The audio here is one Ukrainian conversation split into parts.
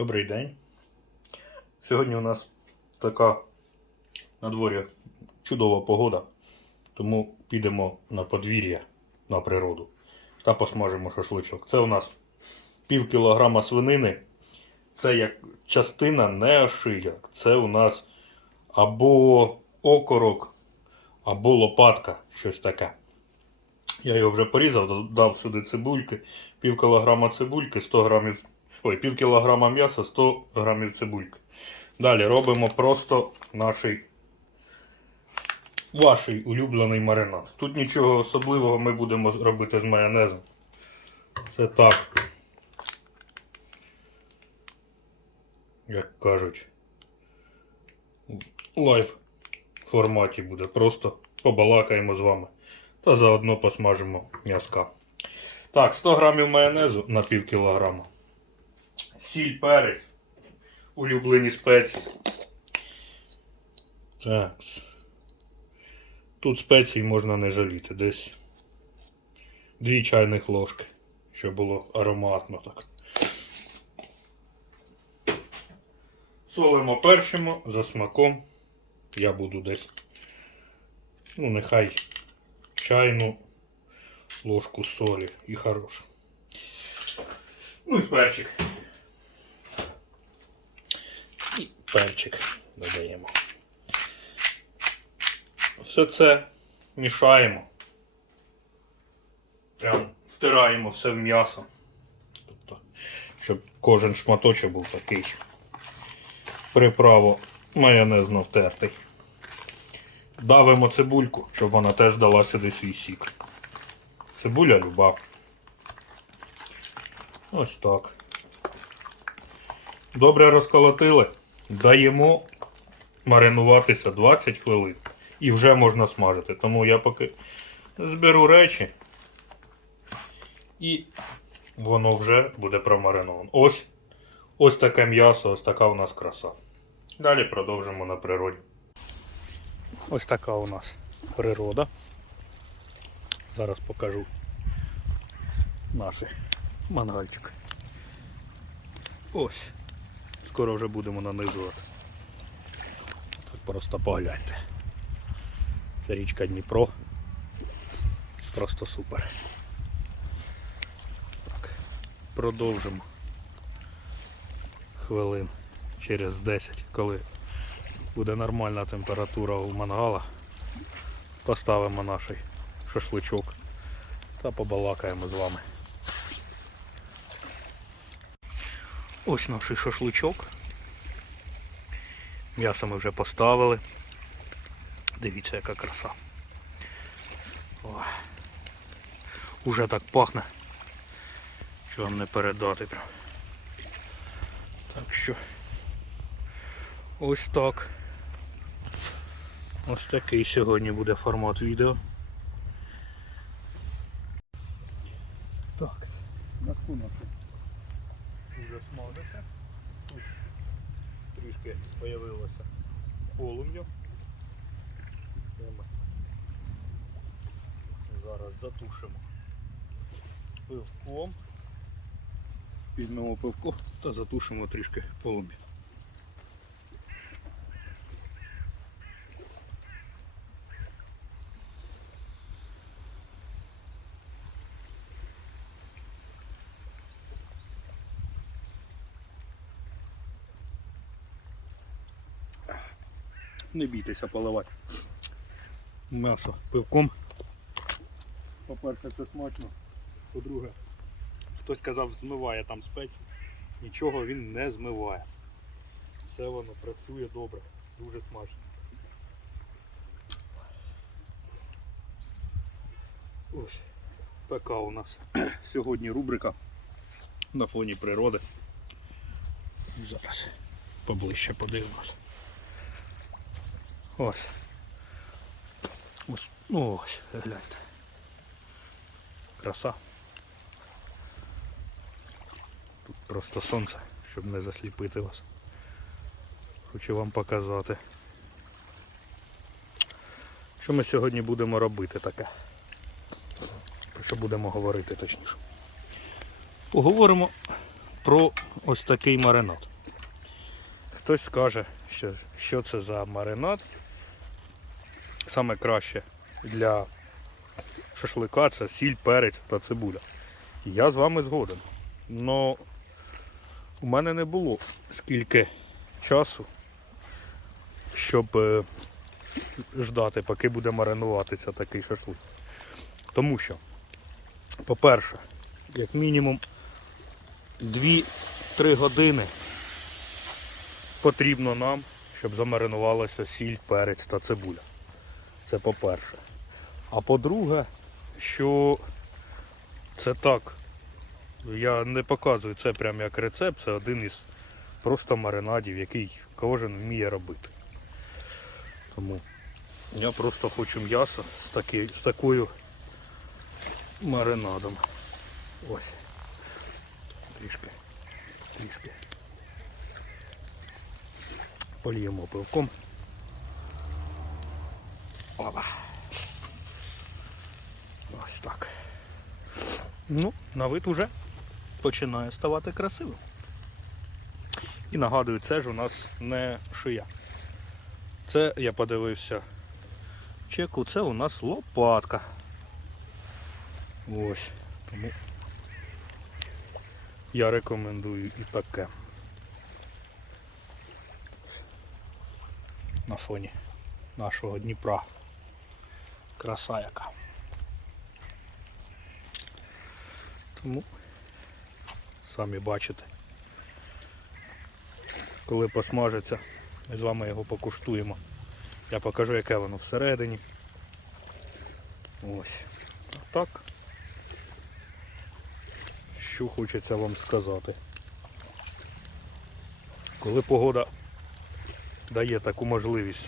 Добрий день. Сьогодні у нас така на дворі чудова погода, тому підемо на подвір'я на природу та посмажимо шашличок. Це у нас пів кілограма свинини. Це як частина не ошийок. Це у нас або окорок, або лопатка, щось таке. Я його вже порізав, дав сюди цибульки, пів кілограма цибульки, 100 грамів, ой, пів кілограма м'яса, 100 грамів цибульки. Далі робимо просто наш ваш улюблений маринад. Тут нічого особливого ми будемо робити з майонезом. Це так. Як кажуть, лайв форматі буде. Просто побалакаємо з вами. Та заодно посмажимо м'язка. Так, 100 грамів майонезу на пів кілограма. Сіль, перець. Улюблені спеції. Так. Тут спецій можна не жаліти. Десь 2 чайних ложки. Щоб було ароматно так. Солимо першимо за смаком. Я буду десь. Ну, нехай чайну ложку солі і хорош. Ну і перчик. І перчик додаємо. Все це мішаємо. Прям втираємо все в м'ясо. Тобто, щоб кожен шматочок був такий. Приправо майонезно втертий. Давимо цибульку, щоб вона теж дала сюди свій сік. Цибуля люба. Ось так. Добре розколотили. Даємо маринуватися 20 хвилин. І вже можна смажити. Тому я поки зберу речі. І воно вже буде промариновано. Ось ось таке м'ясо, ось така у нас краса. Далі продовжимо на природі. Ось така у нас природа. Зараз покажу наш мангальчик. Ось. Скоро вже будемо нанизувати. Так просто погляньте. Це річка Дніпро. Просто супер. Так. Продовжимо хвилин через 10, коли буде нормальна температура у мангала. Поставимо наш шашличок та побалакаємо з вами. Ось наш шашличок. М'ясо ми вже поставили. Дивіться, яка краса. О. Уже так пахне, що вам не передати прям. Так що ось так. Ось такий сьогодні буде формат відео. Так, наше вже смажиться. Тут трішки з'явилося полум'я. Зараз затушимо пивком. Візьмемо пивко та затушимо трішки полум'я. Не бійтеся поливати м'ясо пивком. По-перше, це смачно. По-друге, хтось казав, змиває там спеції. Нічого він не змиває. Все воно працює добре, дуже смачно. Ось така у нас сьогодні рубрика на фоні природи. Зараз поближче подивимось. Ось. Ось, ну ось, гляньте. Краса. Тут просто сонце, щоб не засліпити вас. Хочу вам показати. Що ми сьогодні будемо робити таке? Про що будемо говорити точніше? Поговоримо про ось такий маринад. хтось скаже, що, що це за маринад. Саме краще для шашлика це сіль, перець та цибуля. Я з вами згоден. Но у мене не було скільки часу, щоб е, ждати, поки буде маринуватися такий шашлик. Тому що, по-перше, як мінімум 2-3 години потрібно нам, щоб замаринувалася сіль, перець та цибуля. Це по-перше. А по-друге, що це так. Я не показую це прямо як рецепт, це один із просто маринадів, який кожен вміє робити. Тому я просто хочу м'ясо з, таки, з такою маринадом. Ось. Трішки. Трішки. Поліємо пивком. Опа. Ось так. Ну, на вид уже починає ставати красивим. І нагадую, це ж у нас не шия. Це я подивився чеку, це у нас лопатка. Ось. Тому я рекомендую і таке. На фоні нашого Дніпра. Краса яка. Тому самі бачите. Коли посмажиться, ми з вами його покуштуємо. Я покажу, яке воно всередині. Ось. А так. Що хочеться вам сказати. Коли погода дає таку можливість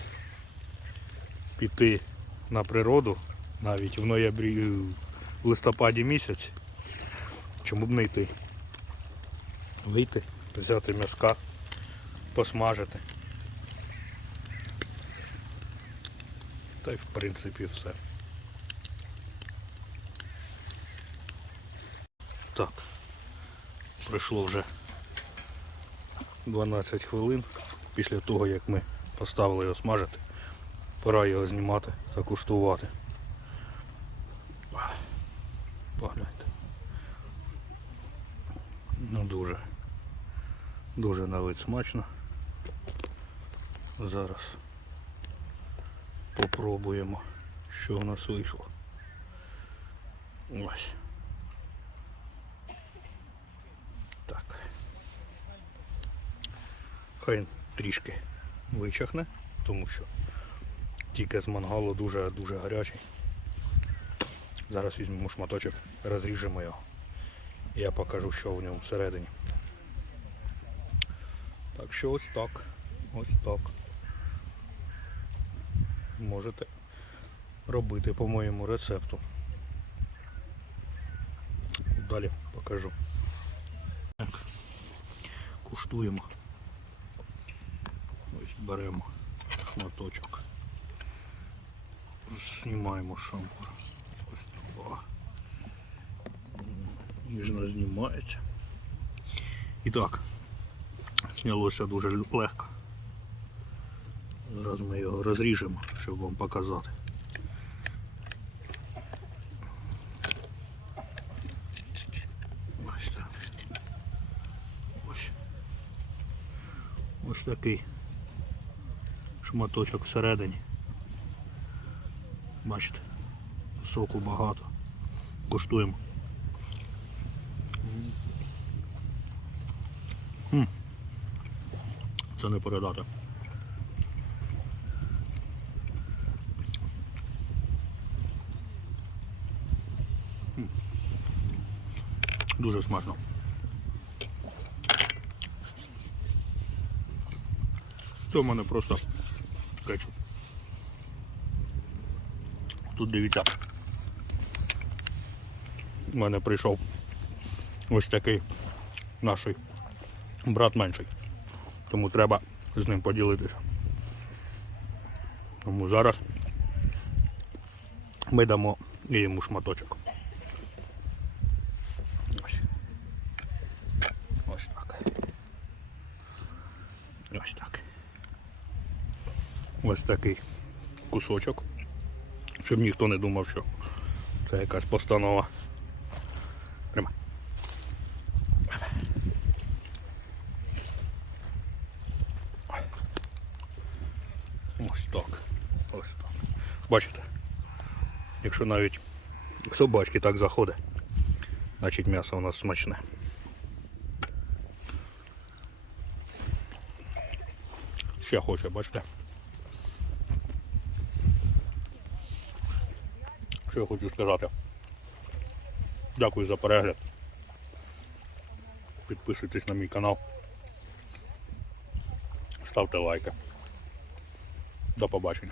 піти на природу, навіть в ноябрі, в листопаді місяць, чому б не йти? Вийти, взяти м'яска, посмажити. Та й в принципі все. Так, пройшло вже 12 хвилин після того, як ми поставили його смажити. Пора його знімати та куштувати. Погляньте. Ну дуже, дуже на вид смачно. Зараз попробуємо, що в нас вийшло. Ось. Так. Хай трішки вичахне, тому що тільки з мангалу дуже-дуже гарячий. Зараз візьмемо шматочок, розріжемо його. Я покажу, що в ньому всередині. Так що ось так. Ось так. Можете робити по моєму рецепту. Далі покажу. Так. Куштуємо. Ось беремо шматочок. Знімаємо шампур. Ніжно знімається. І так, знялося дуже легко. Зараз ми його розріжемо, щоб вам показати. Ось так. Ось. Ось такий шматочок всередині. Бачите, соку багато. Куштуємо. М. Це не передати. Дуже смачно. Це в мене просто кетчуп. Тут дивіться. У мене прийшов ось такий наш брат менший. Тому треба з ним поділитися. Тому зараз ми дамо йому шматочок. Ось. Ось так. Ось так. Ось такий кусочок. Щоб ніхто не думав, що це якась постанова. Так. Ось так. Бачите? Якщо навіть собачки так заходить, значить м'ясо у нас смачне. Ще хоче, бачите? Що я хочу сказати? Дякую за перегляд. Підписуйтесь на мій канал. Ставте лайки. До побачення.